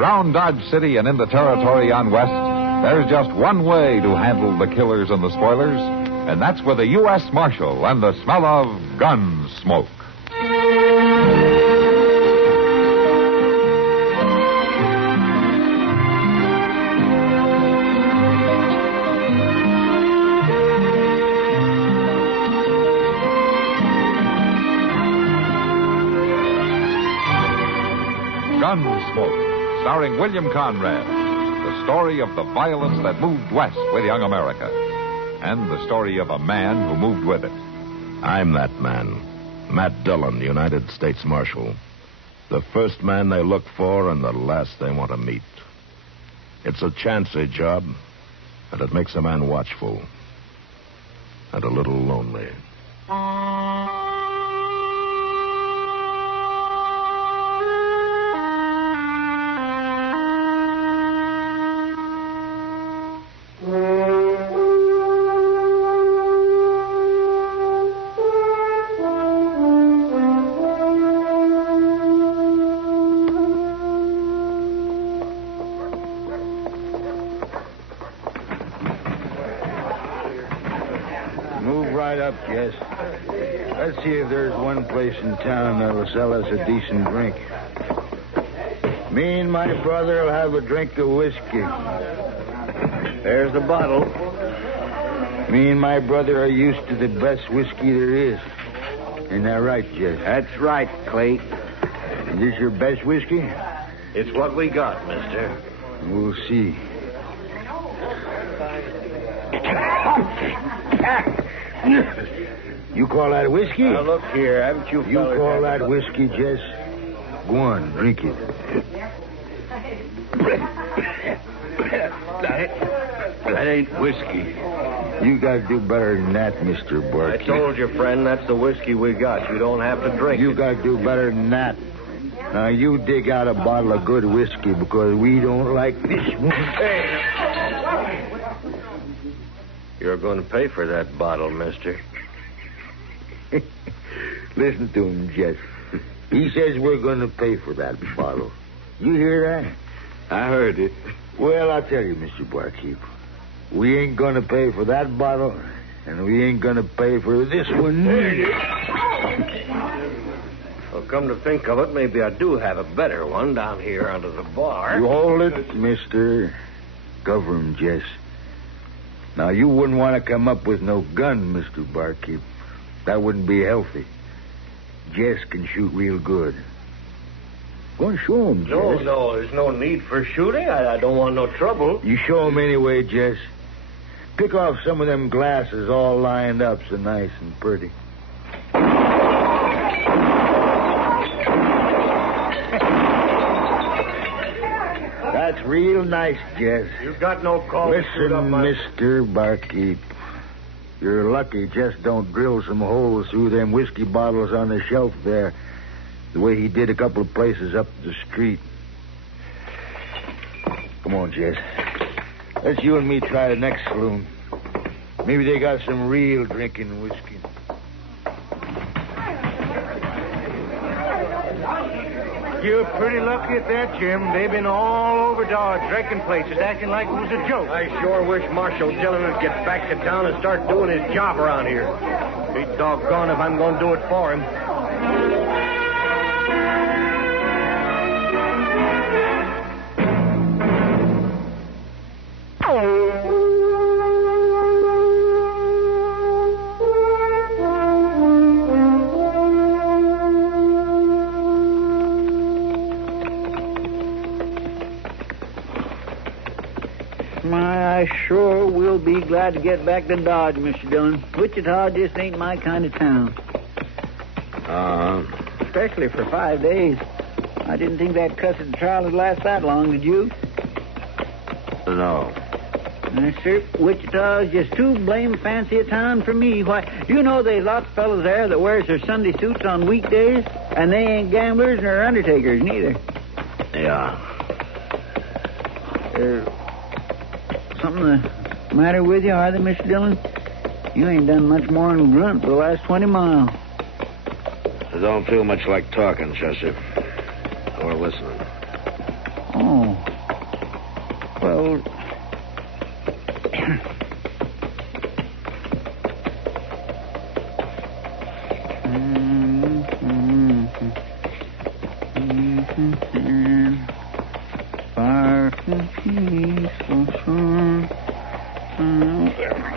Around Dodge City and in the territory on West, there's just one way to handle the killers and the spoilers, and that's with a U.S. Marshal and the smell of Gunsmoke. Gunsmoke, starring William Conrad. The story of the violence that moved west with young America. And the story of a man who moved with it. I'm that man. Matt Dillon, United States Marshal. The first man they look for and the last they want to meet. It's a chancy job, and it makes a man watchful. And a little lonely. Yes. Let's see if there's one place in town that'll sell us a decent drink. Me and my brother will have a drink of whiskey. There's the bottle. Me and my brother are used to the best whiskey there is. Isn't that right, Jess? That's right, Clay. Is this your best whiskey? It's what we got, mister. We'll see. You call that whiskey? Now, look here, haven't you You call that whiskey, Jess? Go on, drink it. That ain't whiskey. You got to do better than that, Mr. Barker. I told you, friend, that's the whiskey we got. You don't have to drink You it. got to do better than that. Now, you dig out a bottle of good whiskey because we don't like this one. Hey. You're going to pay for that bottle, mister. Listen to him, Jess. He says we're going to pay for that bottle. You hear that? I heard it. Well, I'll tell you, Mr. Barkeep. We ain't going to pay for that bottle, and we ain't going to pay for this one. Well, come to think of it, maybe I do have a better one down here under the bar. You hold it, Mr. Governor Jess. Now, you wouldn't want to come up with no gun, Mr. Barkeep. That wouldn't be healthy. Jess can shoot real good. Go and show him, Jess. No, there's no need for shooting. I don't want no trouble. You show him anyway, Jess. Pick off some of them glasses all lined up so nice and pretty. That's real nice, Jess. You got no call to shoot up Listen, my... Mr. Barkeep. You're lucky Jess don't drill some holes through them whiskey bottles on the shelf there, the way he did a couple of places up the street. Come on, Jess. Let's you and me try the next saloon. Maybe they got some real drinking whiskey. You're pretty lucky at that, Jim. They've been all over Dodge, drinking places, acting like it was a joke. I sure wish Marshal Dillon would get back to town and start doing his job around here. Be doggone if I'm going to do it for him. I sure will be glad to get back to Dodge, Mr. Dillon. Wichita just ain't my kind of town. Especially for 5 days. I didn't think that cussed trial would last that long, did you? No. Sir, Wichita's just too blame fancy a town for me. Why, you know there's lots of fellas there that wears their Sunday suits on weekdays, and they ain't gamblers nor undertakers neither. Yeah. Something the matter with you, are they, Mr. Dillon? You ain't done much more than grunt for the last 20 miles. I don't feel much like talking, Chester. Or listening. Oh. Well...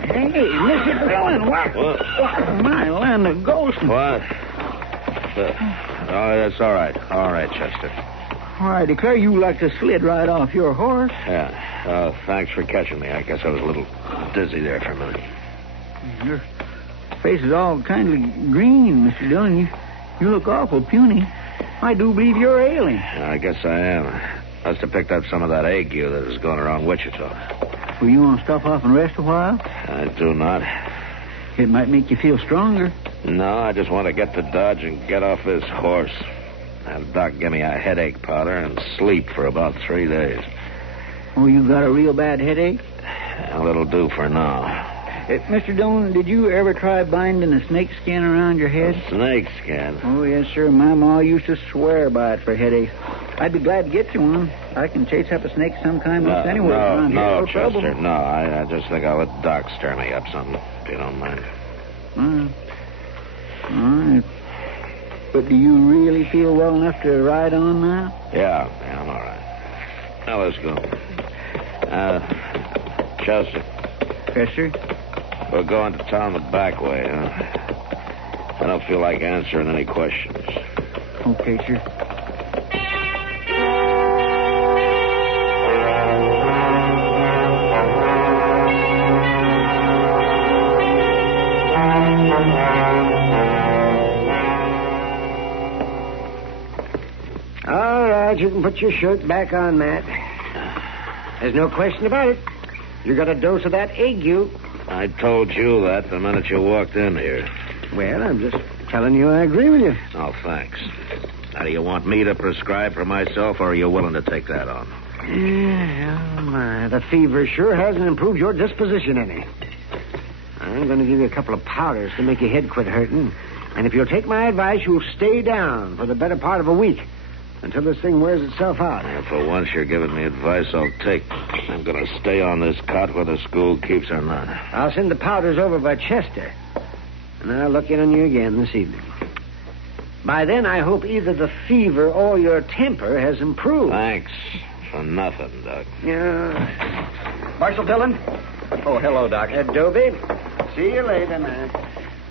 Hey, Mr. Dillon, what? My land of ghosts. What? Oh, that's all right. All right, Chester. I declare you like to slid right off your horse. Yeah. Thanks for catching me. I guess I was a little dizzy there for a minute. Your face is all kind of green, Mr. Dillon. You look awful puny. I do believe you're ailing. I guess I am. Must have picked up some of that ague that was going around Wichita. Well, you want to stop off and rest a while? I do not. It might make you feel stronger. No, I just want to get to Dodge and get off this horse. And Doc give me a headache powder and sleep for about 3 days. Oh, you got a real bad headache? Well, it'll do for now. Mr. Dillon, did you ever try binding a snake skin around your head? A snake skin? Oh, yes, sir. My ma used to swear by it for headaches. I'd be glad to get you one. I can chase up a snake sometime else anywhere around here. No, No trouble. Chester, no. I just think I'll let Doc stir me up something, if you don't mind. All right. But do you really feel well enough to ride on now? Yeah, I'm all right. Now, let's go. Chester. Yes, sir. We're going to town the back way, huh? I don't feel like answering any questions. Okay, sir. All right, you can put your shirt back on, Matt. There's no question about it. You got a dose of that ague. I told you that the minute you walked in here. Well, I'm just telling you I agree with you. Oh, thanks. Now, do you want me to prescribe for myself, or are you willing to take that on? Yeah, my, the fever sure hasn't improved your disposition any. I'm going to give you a couple of powders to make your head quit hurting. And if you'll take my advice, you'll stay down for the better part of a week until this thing wears itself out. Well, for once you're giving me advice, I'll take. I'm going to stay on this cot whether school keeps or not. I'll send the powders over by Chester. And I'll look in on you again this evening. By then, I hope either the fever or your temper has improved. Thanks for nothing, Doc. Yeah. Marshal Dillon? Oh, hello, Doc. Adobe. See you later, man.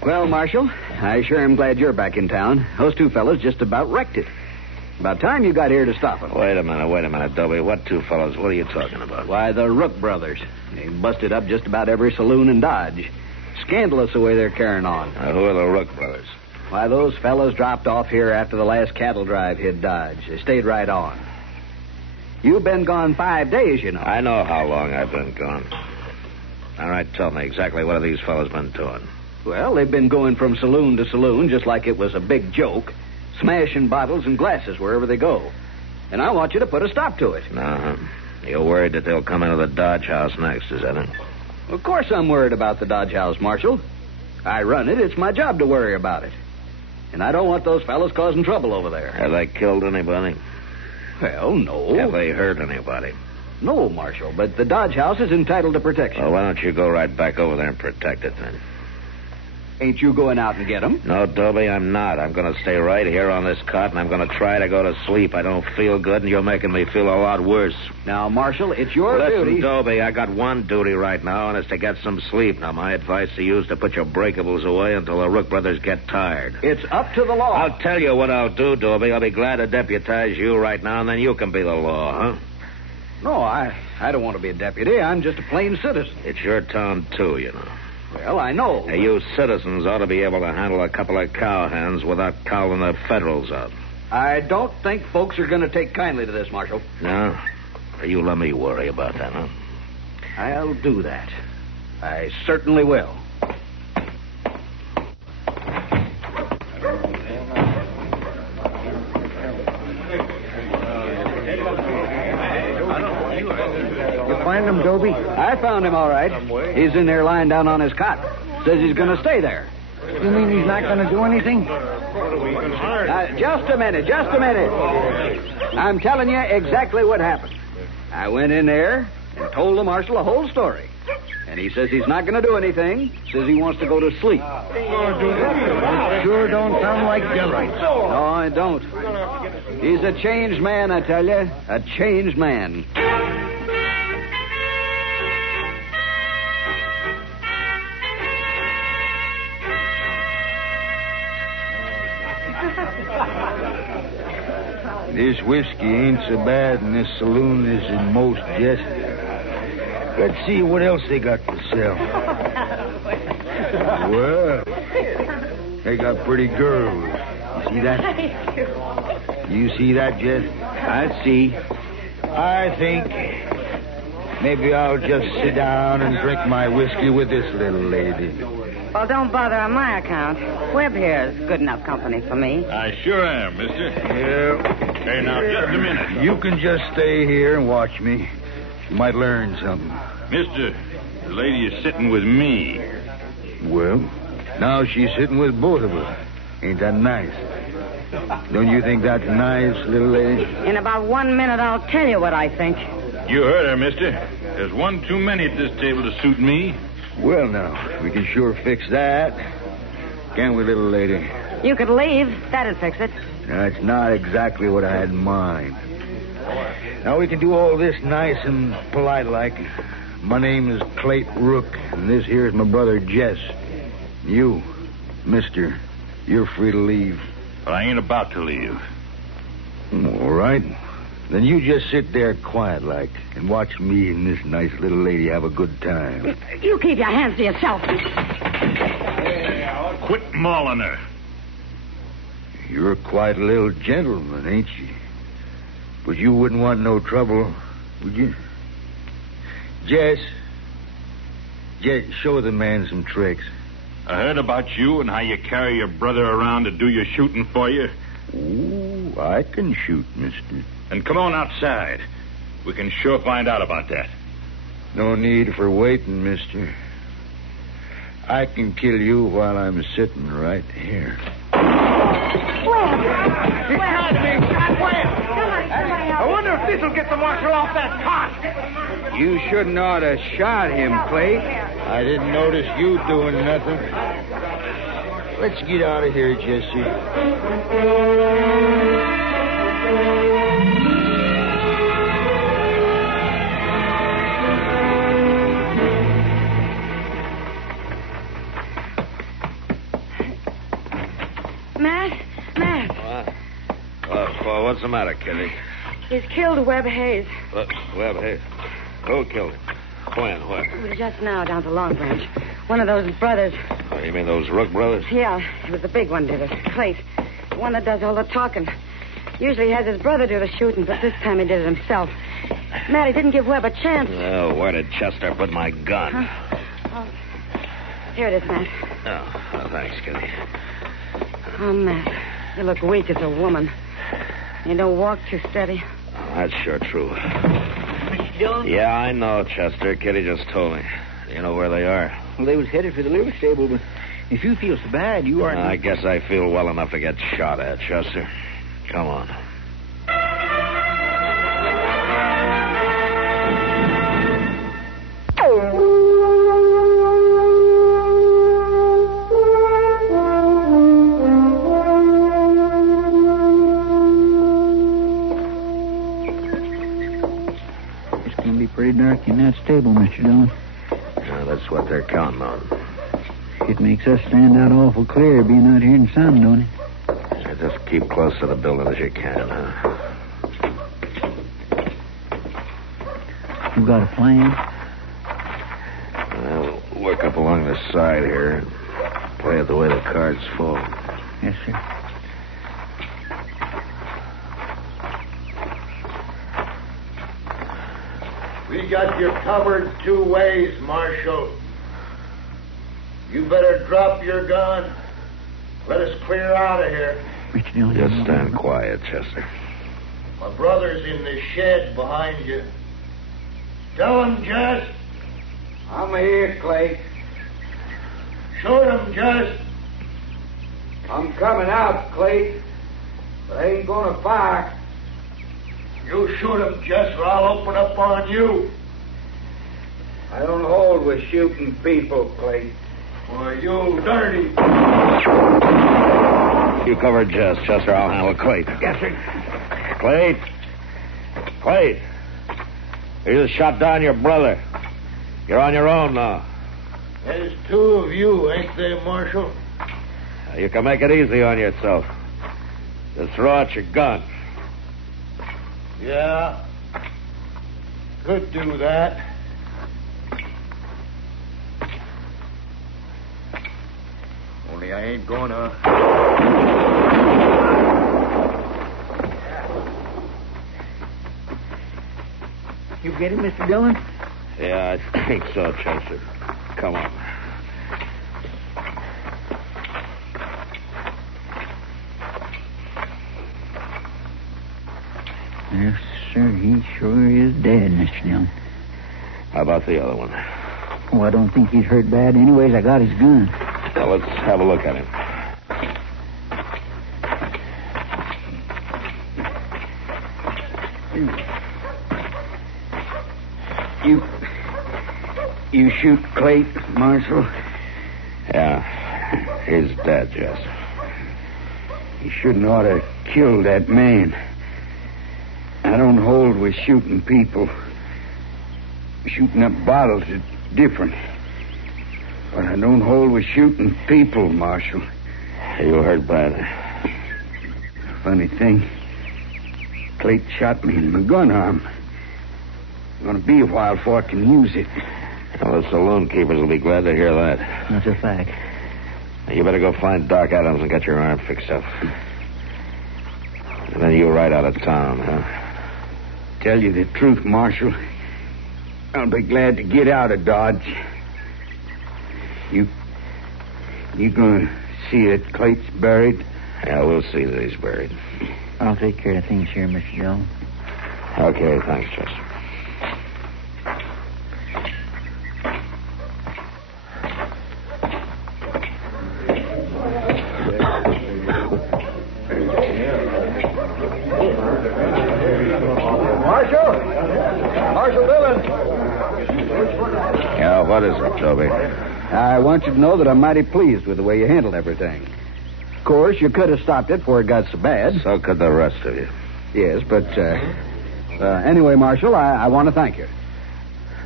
Well, Marshal, I sure am glad you're back in town. Those two fellas just about wrecked it. About time you got here to stop them. Wait a minute, Dobie. What two fellows? What are you talking about? Why, the Rook brothers. They busted up just about every saloon in Dodge. Scandalous the way they're carrying on. Who are the Rook brothers? Why, those fellows dropped off here after the last cattle drive hit Dodge. They stayed right on. You've been gone 5 days, you know. I know how long I've been gone. All right, tell me exactly what have these fellows been doing? Well, they've been going from saloon to saloon just like it was a big joke, smashing bottles and glasses wherever they go. And I want you to put a stop to it. No. You're worried that they'll come into the Dodge house next, is that it? Of course I'm worried about the Dodge house, Marshal. I run it. It's my job to worry about it. And I don't want those fellas causing trouble over there. Have they killed anybody? Well, no. Have they hurt anybody? No, Marshal, but the Dodge house is entitled to protection. Well, why don't you go right back over there and protect it, then? Ain't you going out and get them? No, Dobie, I'm not. I'm going to stay right here on this cot, and I'm going to try to go to sleep. I don't feel good, and you're making me feel a lot worse. Now, Marshal, it's your Listen, duty. Dobie, I got one duty right now, and it's to get some sleep. Now, my advice to you is to put your breakables away until the Rook brothers get tired. It's up to the law. I'll tell you what I'll do, Dobie. I'll be glad to deputize you right now, and then you can be the law, huh? No, I don't want to be a deputy. I'm just a plain citizen. It's your town, too, you know. Well, I know. Now, you citizens ought to be able to handle a couple of cowhands without calling the federals out. I don't think folks are going to take kindly to this, Marshal. No? You let me worry about that, huh? I'll do that. I certainly will. Find him, Dobie? I found him all right. He's in there lying down on his cot. Says he's going to stay there. You mean he's not going to do anything? Just a minute. I'm telling you exactly what happened. I went in there, and told the marshal the whole story. And he says he's not going to do anything. Says he wants to go to sleep. It sure don't sound like Dillon. No, I don't. He's a changed man, I tell you. A changed man. This whiskey ain't so bad, and this saloon is in most jest. Let's see what else they got to sell. Well, they got pretty girls. You see that? You see that, Jess? I see. I think maybe I'll just sit down and drink my whiskey with this little lady. Well, don't bother on my account. Webb here is good enough company for me. I sure am, mister. Yeah. Hey, now, just a minute. You can just stay here and watch me. You might learn something. Mister, the lady is sitting with me. Well, now she's sitting with both of us. Ain't that nice? Don't you think that's nice, little lady? In about 1 minute, I'll tell you what I think. You heard her, mister. There's one too many at this table to suit me. Well, now, we can sure fix that. Can't we, little lady? You could leave. That'd fix it. That's not exactly what I had in mind. Now, we can do all this nice and polite-like. My name is Clayt Rook, and this here's my brother, Jess. You, mister, you're free to leave. But I ain't about to leave. All right. Then you just sit there quiet-like and watch me and this nice little lady have a good time. You keep your hands to yourself. Quit mauling her. You're quite a little gentleman, ain't you? But you wouldn't want no trouble, would you? Jess, show the man some tricks. I heard about you and how you carry your brother around to do your shooting for you. Ooh, I can shoot, mister. And come on outside. We can sure find out about that. No need for waiting, mister. I can kill you while I'm sitting right here. I wonder if this'll get the marshal off that cot. You shouldn't ought to shot him, Clay. I didn't notice you doing nothing. Let's get out of here, Jesse. Matt? Well, what's the matter, Kitty? He's killed Webb Hayes. Webb Hayes? Who killed him? When? Where? It was just now down to Long Branch. One of those brothers. Oh, you mean those Rook brothers? Yeah, it was the big one did it. Clayt. The one that does all the talking. Usually he has his brother do the shooting, but this time he did it himself. Matt, he didn't give Webb a chance. Oh, where did Chester put my gun? Oh, here it is, Matt. Oh, thanks, Kitty. Oh, Matt, you look weak as a woman. You don't walk too steady. Oh, that's sure true. Mr. Dillon? Yeah, I know, Chester. Kitty just told me. You know where they are? Well, they was headed for the liver stable, but if you feel so bad, you aren't... I guess I feel well enough to get shot at, Chester. Come on. Pretty dark in that stable, Mr. Dillon. Yeah, that's what they're counting on. It makes us stand out awful clear being out here in the sun, don't it? Yeah, just keep close to the building as you can, huh? You got a plan? Well, work up along the side here and play it the way the cards fall. Yes, sir. We got you covered two ways, Marshal. You better drop your gun. Let us clear out of here. Mr. Dillon, Just stand quiet, Chester. My brother's in the shed behind you. Tell him, Jess. I'm here, Clay. Shoot him, Jess. I'm coming out, Clay. But I ain't gonna fire. You shoot him, Jess, or I'll open up on you. I don't hold with shooting people, Clay. Why, you dirty. You cover Jess, Chester. I'll handle Clay. Yes, sir. Clay. Clay. You just shot down your brother. You're on your own now. There's two of you, ain't there, Marshal? You can make it easy on yourself. Just throw out your gun. Yeah. Could do that. Only I ain't gonna. You get it, Mr. Dillon? Yeah, I think so, Chester. Come on. Yes, sir. He sure is dead, Mr. Dillon. How about the other one? Oh, I don't think he's hurt bad. Anyways, I got his gun. Now, let's have a look at him. You shoot Clay, Marshal? Yeah. He's dead, Jess. You shouldn't ought to kill that man. I don't hold with shooting people. Shooting up bottles is different. But I don't hold with shooting people, Marshal. You hurt bad. Funny thing. Clay shot me in my gun arm. It's going to be a while before I can use it. Well, the saloon keepers will be glad to hear that. That's a fact. Now, you better go find Doc Adams and get your arm fixed up. And then you ride out of town, huh? Tell you the truth, Marshal. I'll be glad to get out of Dodge. You gonna see that Clay's buried? Yeah, we'll see that he's buried. I'll take care of things here, Mr. Dillon. Okay, thanks, Chester. Marshal Dillon. Yeah, what is it, Toby? I want you to know that I'm mighty pleased with the way you handled everything. Of course, you could have stopped it before it got so bad. So could the rest of you. Yes, but anyway, Marshal, I want to thank you.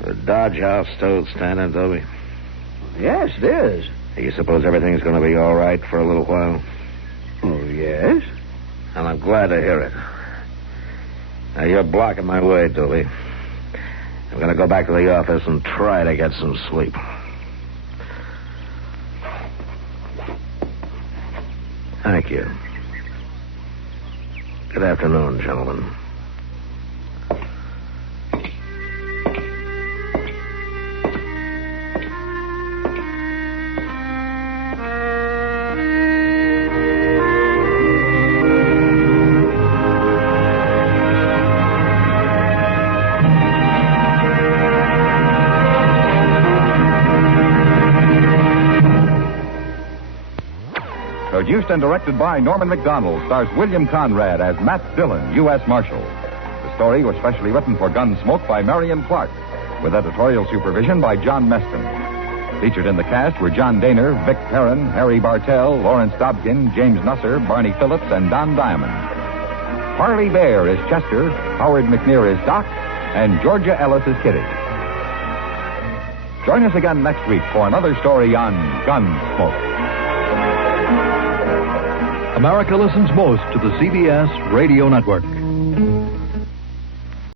The Dodge House still standing, Toby? Yes, it is. You suppose everything's going to be all right for a little while? Oh, yes. And I'm glad to hear it. Now, you're blocking my way, Toby. I'm going to go back to the office and try to get some sleep. Thank you. Good afternoon, gentlemen. Produced and directed by Norman MacDonnell, stars William Conrad as Matt Dillon, U.S. Marshal. The story was specially written for Gunsmoke by Marion Clark, with editorial supervision by John Meston. Featured in the cast were John Daner, Vic Perrin, Harry Bartell, Lawrence Dobkin, James Nusser, Barney Phillips, and Don Diamond. Parley Baer is Chester, Howard McNear is Doc, and Georgia Ellis is Kitty. Join us again next week for another story on Gunsmoke. America listens most to the CBS Radio Network.